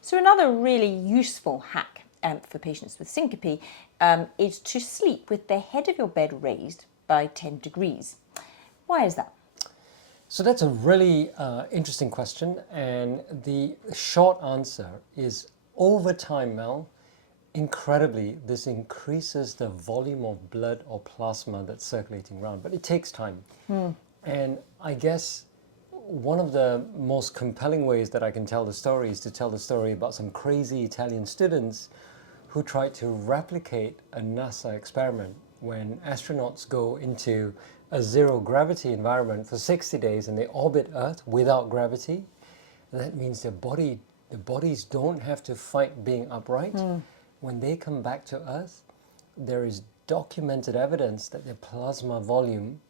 So another really useful hack for patients with syncope is to sleep with the head of your bed raised by 10 degrees. Why is that? So that's a really interesting question, and the short answer is over time, Mel, incredibly, this increases the volume of blood or plasma that's circulating around, but it takes time. And I guess one of the most compelling ways that I can tell the story is to tell the story about some crazy Italian students who tried to replicate a NASA experiment when astronauts go into a zero gravity environment for 60 days and they orbit Earth without gravity. That means the bodies don't have to fight being upright. When they come back to Earth, there is documented evidence that their plasma volume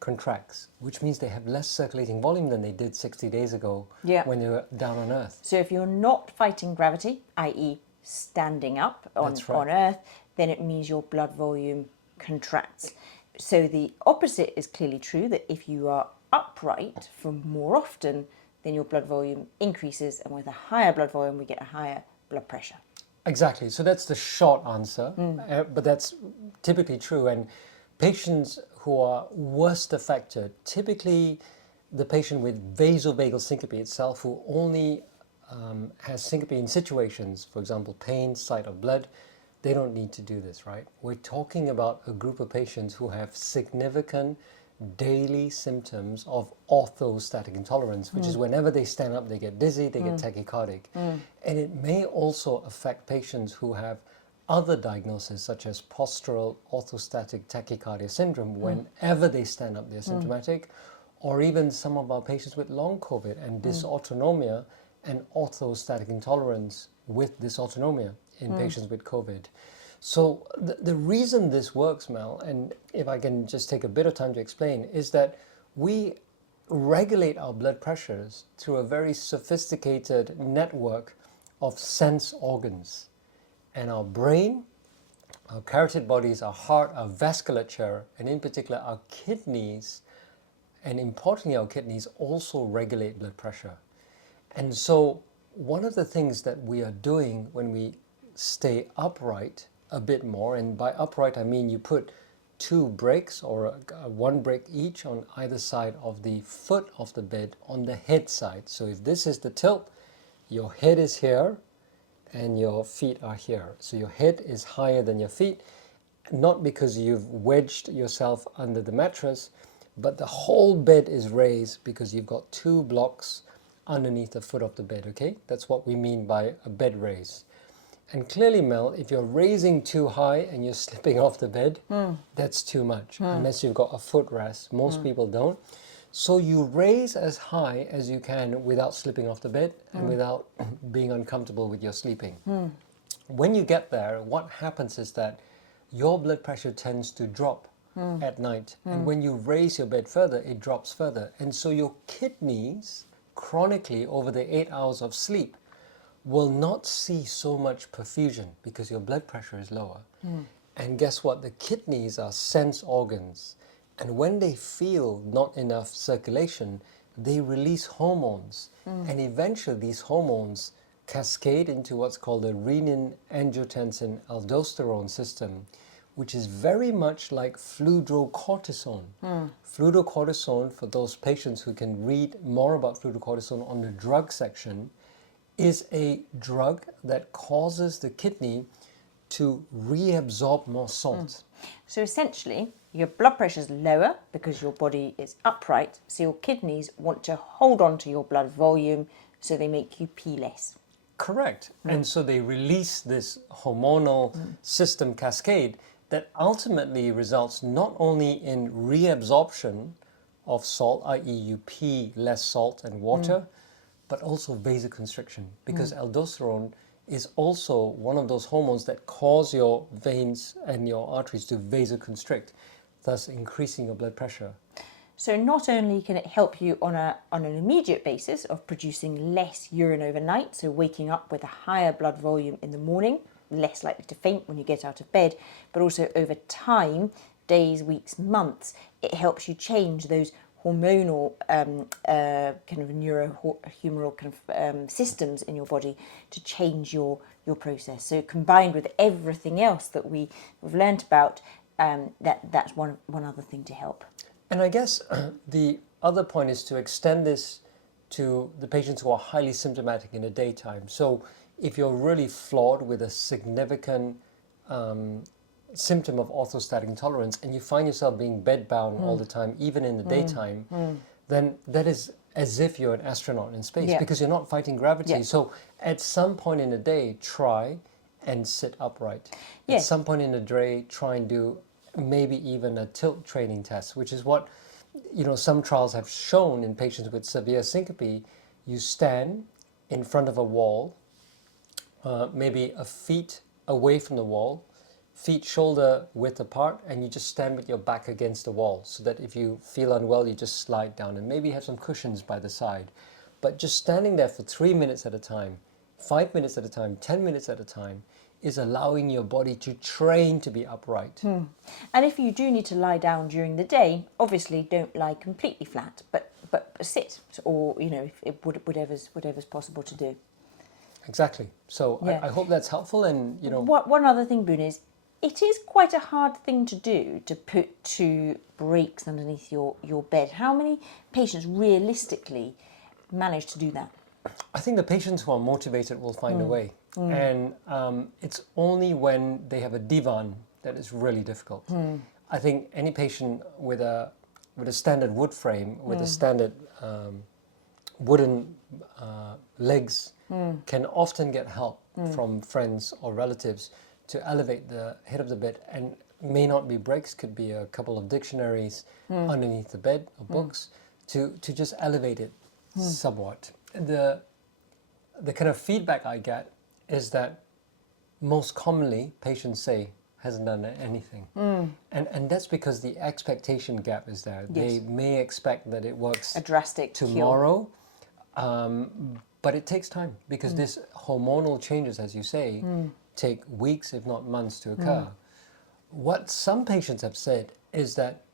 contracts, which means they have less circulating volume than they did 60 days ago when they were down on Earth. So if you're not fighting gravity, i.e. standing up on Earth, then it means your blood volume contracts. So the opposite is clearly true, that if you are upright for more often, then your blood volume increases, and with a higher blood volume, we get a higher blood pressure. Exactly. So that's the short answer, but that's typically true. And patients who are worst affected, typically the patient with vasovagal syncope itself, who only has syncope in situations, for example, pain, sight of blood, they don't need to do this, right? We're talking about a group of patients who have significant daily symptoms of orthostatic intolerance, which is whenever they stand up, they get dizzy, they get tachycardic. And it may also affect patients who have other diagnoses, such as postural orthostatic tachycardia syndrome. Whenever they stand up, they're symptomatic. Or even some of our patients with long COVID and dysautonomia and orthostatic intolerance with dysautonomia in patients with COVID. So the reason this works, Mel, and if I can just take a bit of time to explain, is that we regulate our blood pressures through a very sophisticated network of sense organs. And our brain, our carotid bodies, our heart, our vasculature, and in particular our kidneys, and importantly our kidneys also regulate blood pressure. And so one of the things that we are doing when we stay upright a bit more, and by upright I mean you put two bricks or one brick each on either side of the foot of the bed on the head side. So if this is the tilt, your head is here and your feet are here. So your head is higher than your feet, not because you've wedged yourself under the mattress, but the whole bed is raised because you've got two blocks underneath the foot of the bed, okay? That's what we mean by a bed raise. And clearly, Mel, if you're raising too high and you're slipping off the bed, that's too much, unless you've got a footrest. Most people don't. So you raise as high as you can without slipping off the bed and without being uncomfortable with your sleeping. When you get there, what happens is that your blood pressure tends to drop at night. And when you raise your bed further, it drops further. And so your kidneys, chronically over the 8 hours of sleep, will not see so much perfusion because your blood pressure is lower. And guess what? The kidneys are sense organs. And when they feel not enough circulation, they release hormones. And eventually these hormones cascade into what's called the renin-angiotensin-aldosterone system, which is very much like fludrocortisone. Fludrocortisone, for those patients who can read more about fludrocortisone on the drug section, is a drug that causes the kidney to reabsorb more salt. So essentially, your blood pressure is lower because your body is upright, so your kidneys want to hold on to your blood volume, so they make you pee less. Correct. And so they release this hormonal system cascade that ultimately results not only in reabsorption of salt, i.e. you pee less salt and water, but also vasoconstriction, because aldosterone is also one of those hormones that cause your veins and your arteries to vasoconstrict, thus increasing your blood pressure. So not only can it help you on an immediate basis of producing less urine overnight, so waking up with a higher blood volume in the morning, less likely to faint when you get out of bed, but also over time, days, weeks, months, it helps you change those hormonal kind of neurohumoral kind of systems in your body to change your process. So combined with everything else that we've learnt about, that's one other thing to help. And I guess the other point is to extend this to the patients who are highly symptomatic in the daytime. So if you're really flawed with a significant symptom of orthostatic intolerance and you find yourself being bedbound all the time, even in the daytime, then that is as if you're an astronaut in space because you're not fighting gravity. So at some point in the day, try and sit upright. At some point in the day, try and do maybe even a tilt training test, which is what some trials have shown in patients with severe syncope. You stand in front of a wall, maybe a feet away from the wall, feet shoulder width apart, and you just stand with your back against the wall so that if you feel unwell, you just slide down, and maybe have some cushions by the side. But just standing there for 3 minutes at a time, 5 minutes at a time, 10 minutes at a time, is allowing your body to train to be upright. And if you do need to lie down during the day, obviously don't lie completely flat, but sit, or whatever's possible to do. Exactly. So I hope that's helpful. And one other thing, Boone, is it is quite a hard thing to do, to put 2 breaks underneath your bed. How many patients realistically manage to do that? I think the patients who are motivated will find a way. And it's only when they have a divan that is really difficult. I think any patient with a standard wood frame, with a standard wooden legs, can often get help from friends or relatives to elevate the head of the bed, and may not be breaks, could be a couple of dictionaries underneath the bed or books to just elevate it somewhat. The kind of feedback I get is that most commonly patients say hasn't done anything, and that's because the expectation gap is there. They may expect that it works a drastic tomorrow, but it takes time because this hormonal changes, as you say, take weeks if not months to occur. What some patients have said is that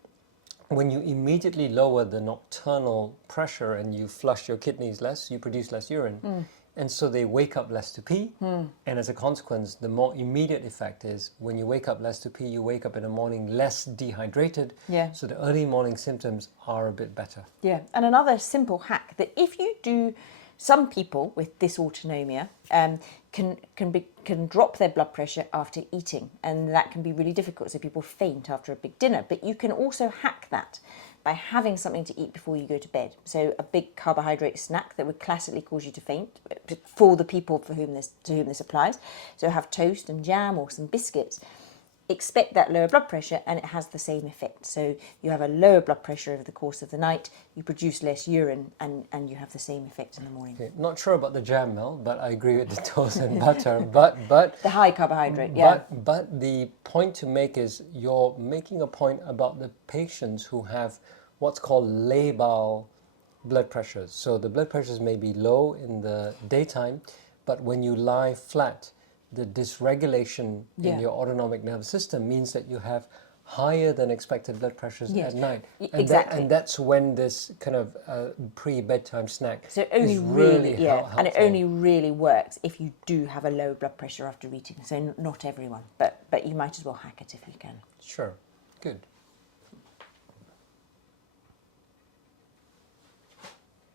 when you immediately lower the nocturnal pressure and you flush your kidneys less, you produce less urine. And so they wake up less to pee. And as a consequence, the more immediate effect is when you wake up less to pee, you wake up in the morning less dehydrated. So the early morning symptoms are a bit better. And another simple hack that if you do, some people with dysautonomia can drop their blood pressure after eating, and that can be really difficult. So people faint after a big dinner, but you can also hack that by having something to eat before you go to bed. So a big carbohydrate snack that would classically cause you to faint for the people to whom this applies. So have toast and jam or some biscuits. Expect that lower blood pressure, and it has the same effect. So you have a lower blood pressure over the course of the night, you produce less urine, and you have the same effect in the morning. Okay. Not sure about the jam, Mel, but I agree with the toast and butter. But the high carbohydrate, But the point to make is you're making a point about the patients who have what's called labile blood pressures. So the blood pressures may be low in the daytime, but when you lie flat, the dysregulation in your autonomic nervous system means that you have higher than expected blood pressures at night. And that's when this kind of pre-bedtime snack is really helpful. And it only really works if you do have a low blood pressure after eating. So not everyone, but you might as well hack it if you can. Sure. Good.